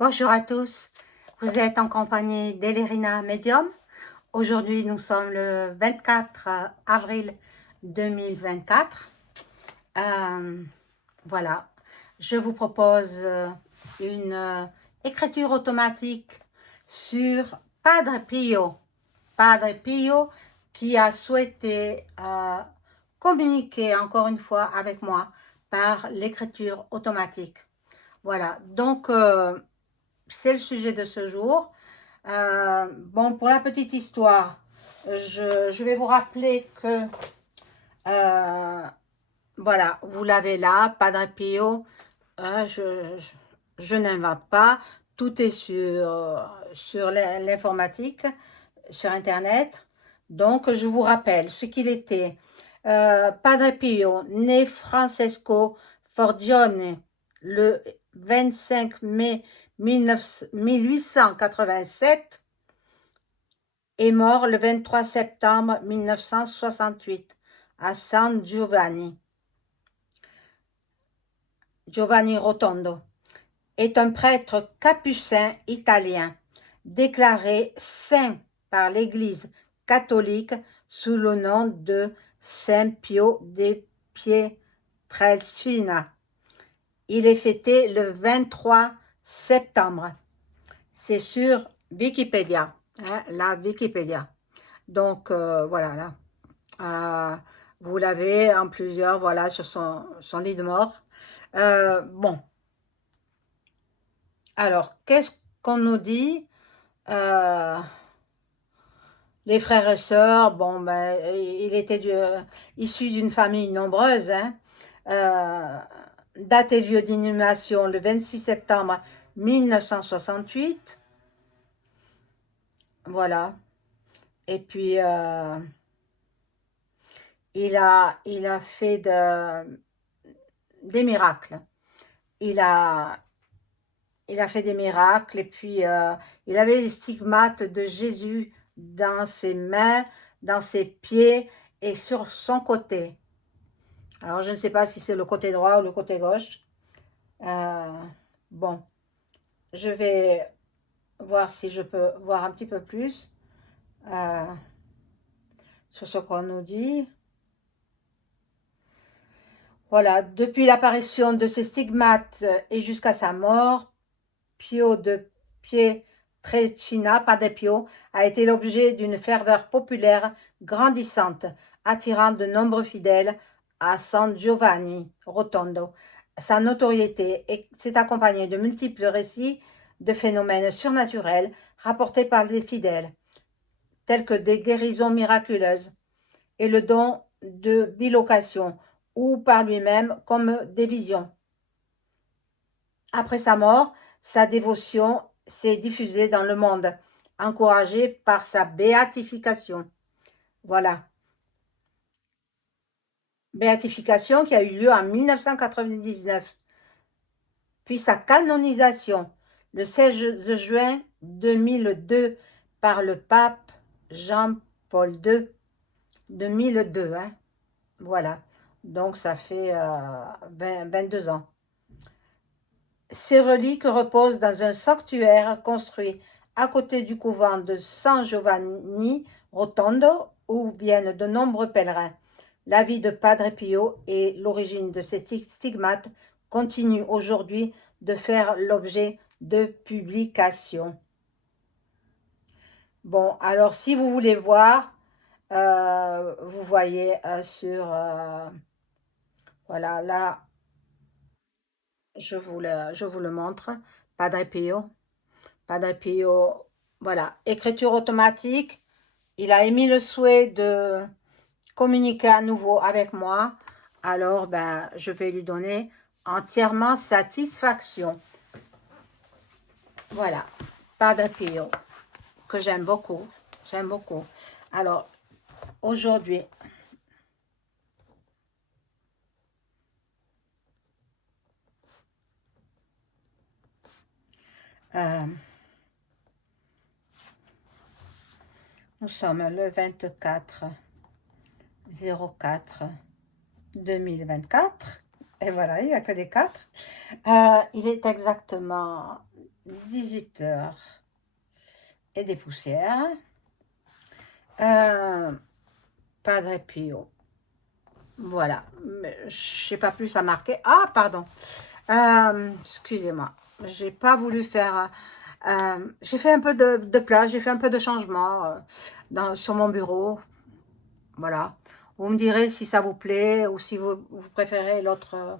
Bonjour à tous, vous êtes en compagnie d'Elerina Medium. Aujourd'hui, nous sommes le 24 avril 2024. Voilà, je vous propose une écriture automatique sur Padre Pio. Padre Pio qui a souhaité communiquer encore une fois avec moi par l'écriture automatique. Voilà, donc c'est le sujet de ce jour. Bon, pour la petite histoire, je vais vous rappeler que, voilà, vous l'avez là, Padre Pio, je n'invente pas, tout est sur l'informatique, sur Internet. Donc, je vous rappelle ce qu'il était. Padre Pio, né Francesco Forgione, le 25 mai 1887, est mort le 23 septembre 1968 à San Giovanni. Giovanni Rotondo est un prêtre capucin italien, déclaré saint par l'Église catholique sous le nom de Saint Pio de Pietrelcina. Il est fêté le 23 septembre. C'est sur Wikipédia, hein, la Wikipédia. Donc, voilà, là. Vous l'avez en plusieurs, voilà, sur son lit de mort. Bon. Alors, qu'est-ce qu'on nous dit? Les frères et sœurs, bon, ben, il était issu d'une famille nombreuse, hein. Date et lieu d'inhumation le 26 septembre 1968. Voilà. Et puis, il a fait des miracles. Il a fait des miracles et puis il avait les stigmates de Jésus dans ses mains, dans ses pieds et sur son côté. Alors, je ne sais pas si c'est le côté droit ou le côté gauche. Bon, je vais voir si je peux voir un petit peu plus sur ce qu'on nous dit. Voilà, depuis l'apparition de ces stigmates et jusqu'à sa mort, Pio de Pietrelcina, Padre Pio, a été l'objet d'une ferveur populaire grandissante, attirant de nombreux fidèles à San Giovanni Rotondo. Sa notoriété s'est accompagnée de multiples récits de phénomènes surnaturels rapportés par les fidèles, tels que des guérisons miraculeuses et le don de bilocation, ou par lui-même comme des visions. Après sa mort, sa dévotion s'est diffusée dans le monde, encouragée par sa béatification. Voilà. Béatification qui a eu lieu en 1999. Puis sa canonisation le 16 juin 2002 par le pape Jean-Paul II. 2002, hein. Voilà. Donc ça fait 22 ans. Ces reliques reposent dans un sanctuaire construit à côté du couvent de San Giovanni Rotondo, où viennent de nombreux pèlerins. La vie de Padre Pio et l'origine de ces stigmates continuent aujourd'hui de faire l'objet de publications. Bon, alors si vous voulez voir, vous voyez sur... voilà, là, je vous le montre. Padre Pio. Padre Pio, voilà, écriture automatique. Il a émis le souhait de communiquer à nouveau avec moi. Alors, ben, je vais lui donner entièrement satisfaction. Voilà, Padre Pio, que j'aime beaucoup. J'aime beaucoup. Alors, aujourd'hui, nous sommes le 24 04 2024. Et voilà, il n'y a que des 4. Il est exactement 18 heures et des poussières. Padre Pio. Voilà. Je n'ai pas plus à marquer. Ah, pardon. Excusez-moi. J'ai pas voulu faire... j'ai fait un peu de place, j'ai fait un peu de changement sur mon bureau. Voilà. Vous me direz si ça vous plaît ou si vous préférez l'autre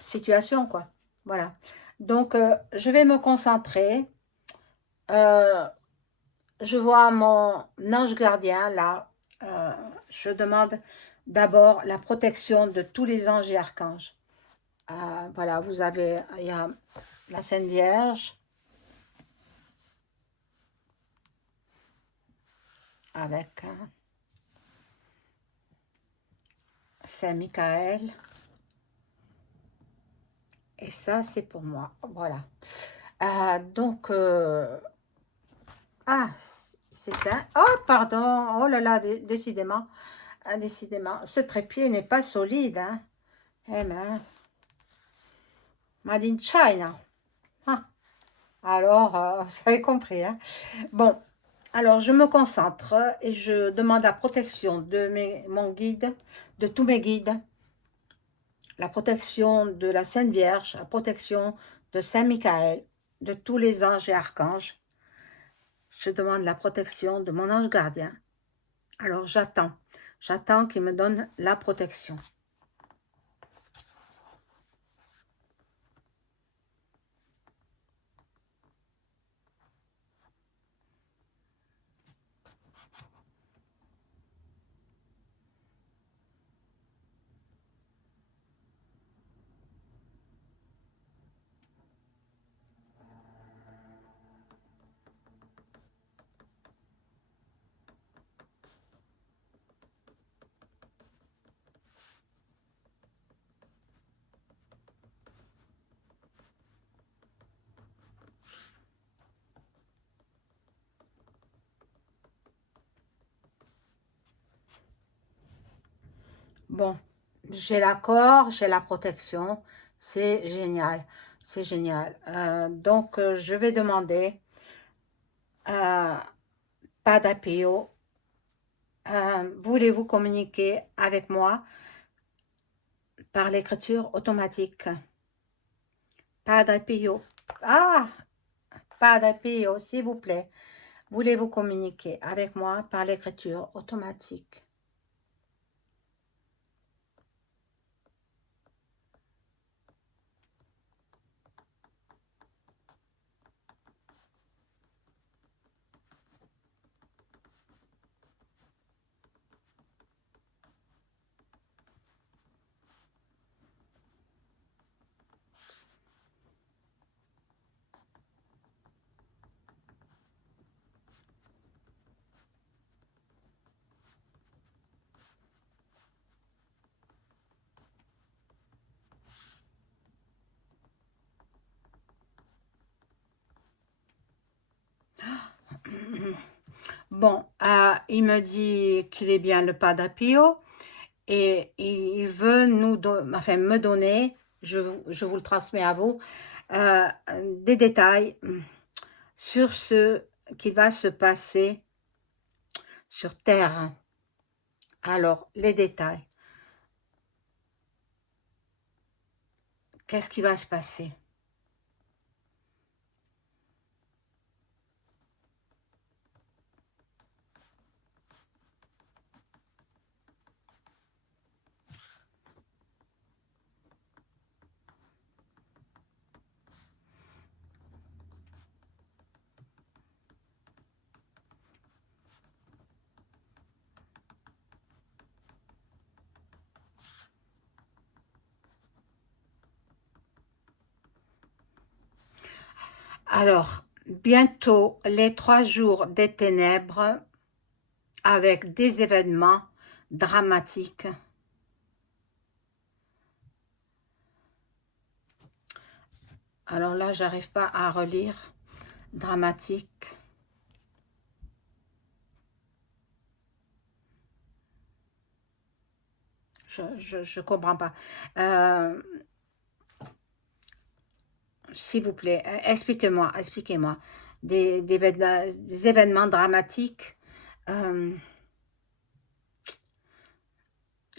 situation, quoi. Voilà. Donc, je vais me concentrer. Euh, je vois mon ange gardien, là. Je demande d'abord la protection de tous les anges et archanges. Voilà, il y a la Sainte Vierge avec Saint Michael. Et ça, c'est pour moi. Voilà. Donc, ah, c'est un... Oh, pardon. Oh là là, décidément. Décidément. Ce trépied n'est pas solide. Hein. Eh ben, Made in China. Ah, alors, vous avez compris. Hein. Bon, alors je me concentre et je demande la protection de mon guide, de tous mes guides, la protection de la Sainte Vierge, la protection de Saint Michael, de tous les anges et archanges. Je demande la protection de mon ange gardien. Alors j'attends qu'il me donne la protection. Bon, j'ai l'accord, j'ai la protection, c'est génial, c'est génial. Donc, je vais demander, Padre Pio, voulez-vous communiquer avec moi par l'écriture automatique? Padre Pio, ah, Padre Pio, s'il vous plaît, voulez-vous communiquer avec moi par l'écriture automatique? Bon, il me dit qu'il est bien le Padre Pio et il veut enfin, me donner, je vous le transmets à vous, euh, des détails sur ce qui va se passer sur Terre. Alors, les détails. Qu'est-ce qui va se passer? Alors, bientôt les 3 jours des ténèbres avec des événements dramatiques. Alors là, j'arrive pas à relire. Dramatique. Je comprends pas. S'il vous plaît, expliquez-moi, expliquez-moi. Des événements dramatiques, euh,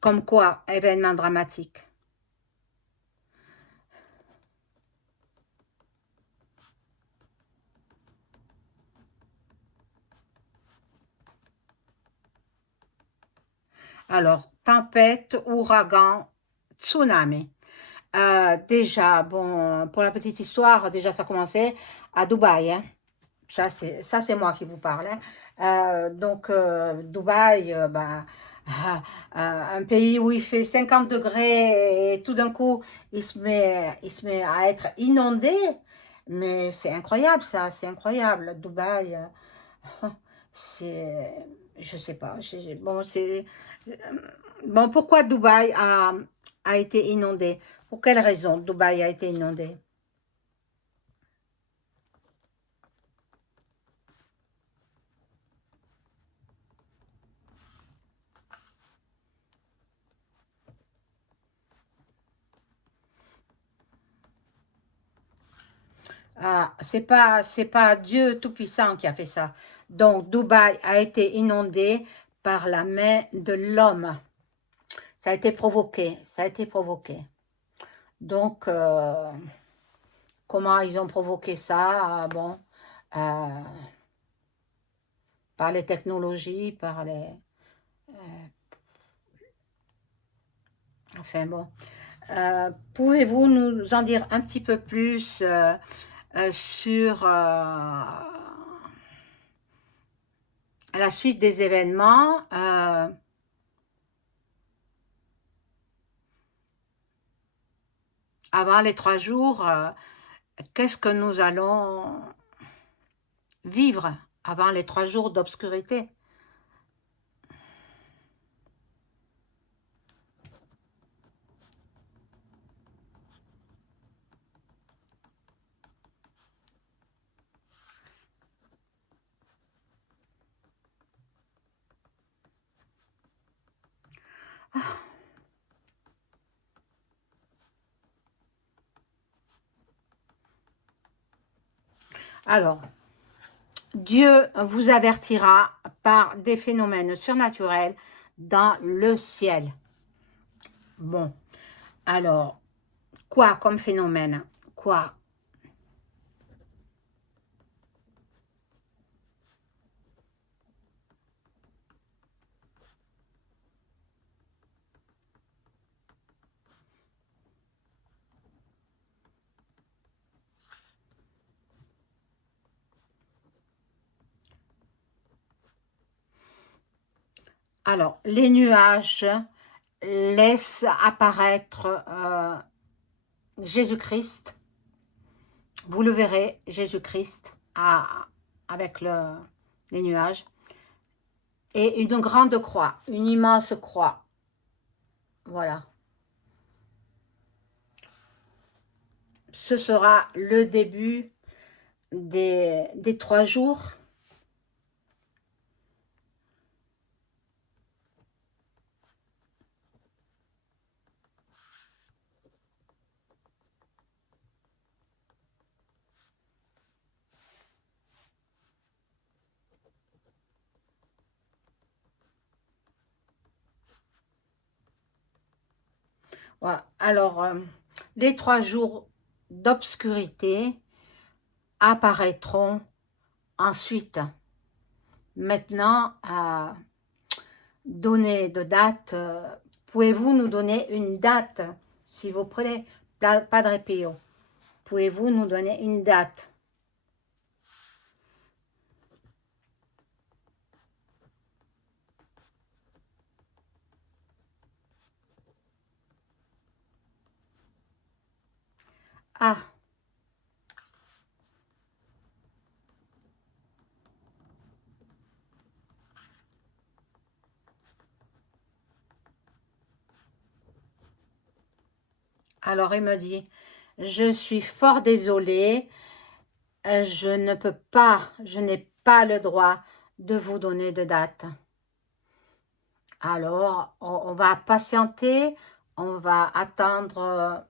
comme quoi, événements dramatiques? Alors, tempête, ouragan, tsunami. Déjà, bon, pour la petite histoire, déjà ça commençait à Dubaï, hein. Ça c'est moi qui vous parle, hein. Donc, Dubaï, bah, un pays où il fait 50 degrés et tout d'un coup, il se met à être inondé. Mais c'est incroyable ça, c'est incroyable. Dubaï, c'est, je sais pas, bon, c'est, bon, pourquoi Dubaï a été inondé? Pour quelle raison Dubaï a été inondé? Ah, c'est pas Dieu Tout-Puissant qui a fait ça. Donc, Dubaï a été inondé par la main de l'homme. Ça a été provoqué, ça a été provoqué. Donc, comment ils ont provoqué ça? Bon, euh, par les technologies, par les... Enfin bon. Pouvez-vous nous en dire un petit peu plus sur la suite des événements avant les 3 jours? Qu'est-ce que nous allons vivre avant les 3 jours d'obscurité? Alors, Dieu vous avertira par des phénomènes surnaturels dans le ciel. Bon, alors, quoi comme phénomène? Quoi? Alors, les nuages laissent apparaître Jésus-Christ. Vous le verrez, Jésus-Christ, avec les nuages. Et une grande croix, une immense croix. Voilà. Ce sera le début des 3 jours. Voilà. Alors, les 3 jours d'obscurité apparaîtront ensuite. Maintenant, à donner de date, pouvez-vous nous donner une date, s'il vous plaît, Padre Pio? Pouvez-vous nous donner une date? Ah, alors il me dit, je suis fort désolée, je ne peux pas, je n'ai pas le droit de vous donner de date. Alors, on va patienter, on va attendre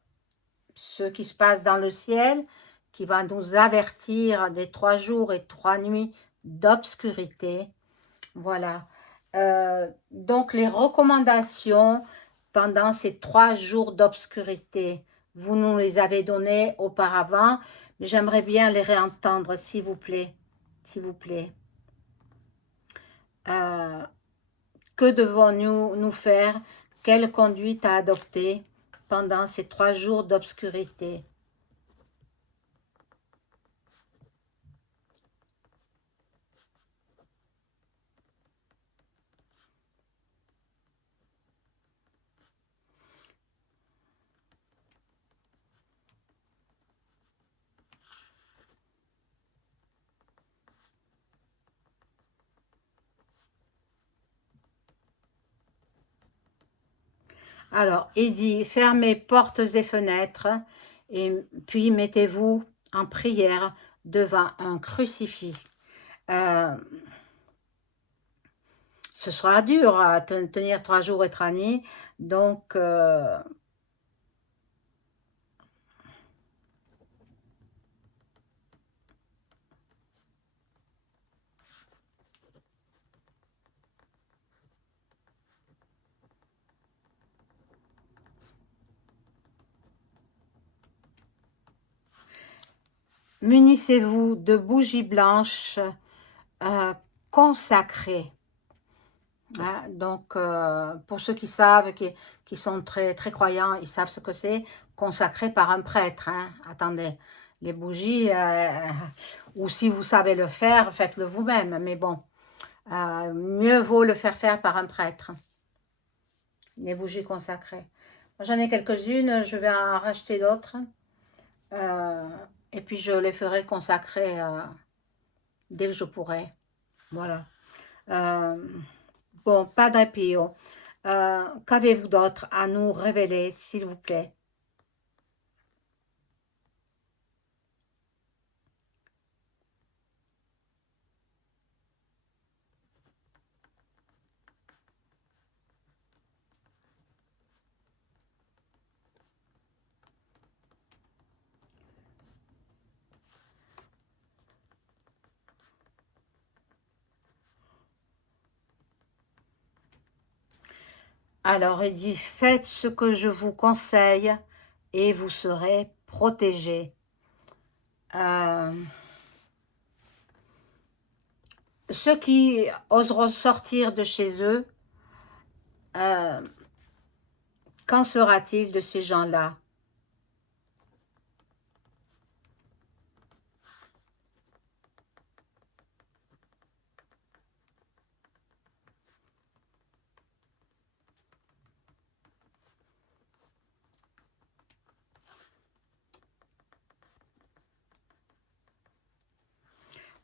ce qui se passe dans le ciel, qui va nous avertir des 3 jours et 3 nuits d'obscurité. Voilà. Donc, les recommandations pendant ces 3 jours d'obscurité, vous nous les avez données auparavant, mais j'aimerais bien les réentendre, s'il vous plaît. S'il vous plaît. Euh, que devons-nous faire? Quelle conduite à adopter pendant ces 3 jours d'obscurité? Alors, il dit, fermez portes et fenêtres, et puis mettez-vous en prière devant un crucifix. Euh, Ce sera dur à tenir 3 jours et 3 nuits, donc munissez-vous de bougies blanches consacrées. Hein. Donc, pour ceux qui savent, qui sont très, très croyants, ils savent ce que c'est, consacré par un prêtre. Hein. Attendez, les bougies, ou si vous savez le faire, faites-le vous-même. Mais bon, mieux vaut le faire par un prêtre, les bougies consacrées. J'en ai quelques-unes, je vais en racheter d'autres. Et puis, je les ferai consacrer dès que je pourrai. Voilà. Bon, Padre Pio, qu'avez-vous d'autre à nous révéler, s'il vous plaît? Alors, il dit, faites ce que je vous conseille et vous serez protégés. Ceux qui oseront sortir de chez eux, euh, qu'en sera-t-il de ces gens-là?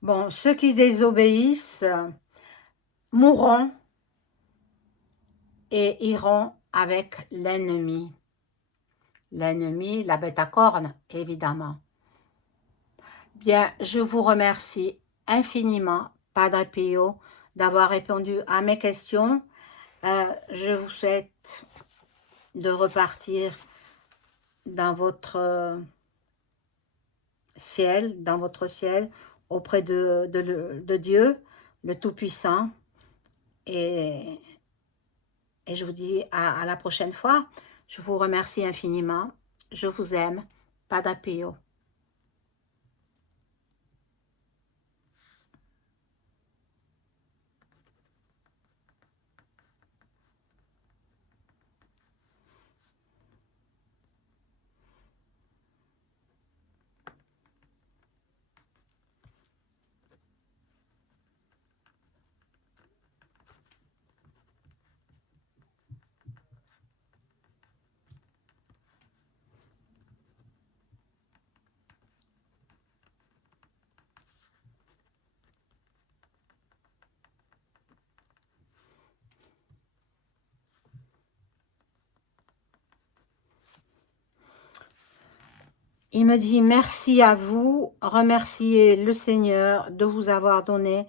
Bon, ceux qui désobéissent mourront et iront avec l'ennemi. L'ennemi, la bête à cornes, évidemment. Bien, je vous remercie infiniment, Padre Pio, d'avoir répondu à mes questions. Je vous souhaite de repartir dans votre ciel, auprès de Dieu, le Tout-Puissant. Et je vous dis à la prochaine fois. Je vous remercie infiniment. Je vous aime. Padre Pio. Il me dit merci à vous, remerciez le Seigneur de vous avoir donné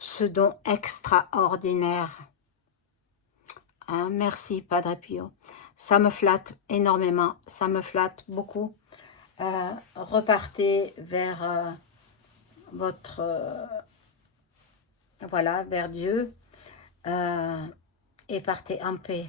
ce don extraordinaire. Hein, merci, Padre Pio. Ça me flatte énormément, ça me flatte beaucoup. Repartez vers votre... voilà, vers Dieu et partez en paix.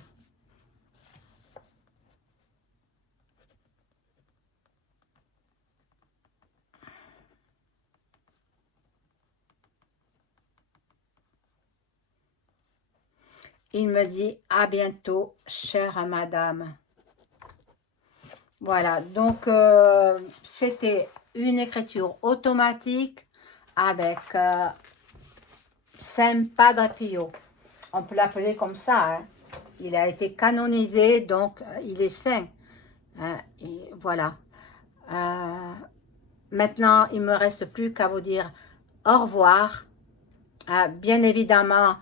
Il me dit à bientôt, chère madame. Voilà, donc c'était une écriture automatique avec Saint Padre Pio. On peut l'appeler comme ça. Hein. Il a été canonisé, donc il est saint. Hein, et voilà. Maintenant, il ne me reste plus qu'à vous dire au revoir. Bien évidemment,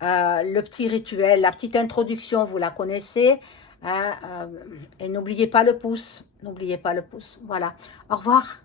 le petit rituel, la petite introduction, vous la connaissez. Hein, et n'oubliez pas le pouce. N'oubliez pas le pouce. Voilà. Au revoir.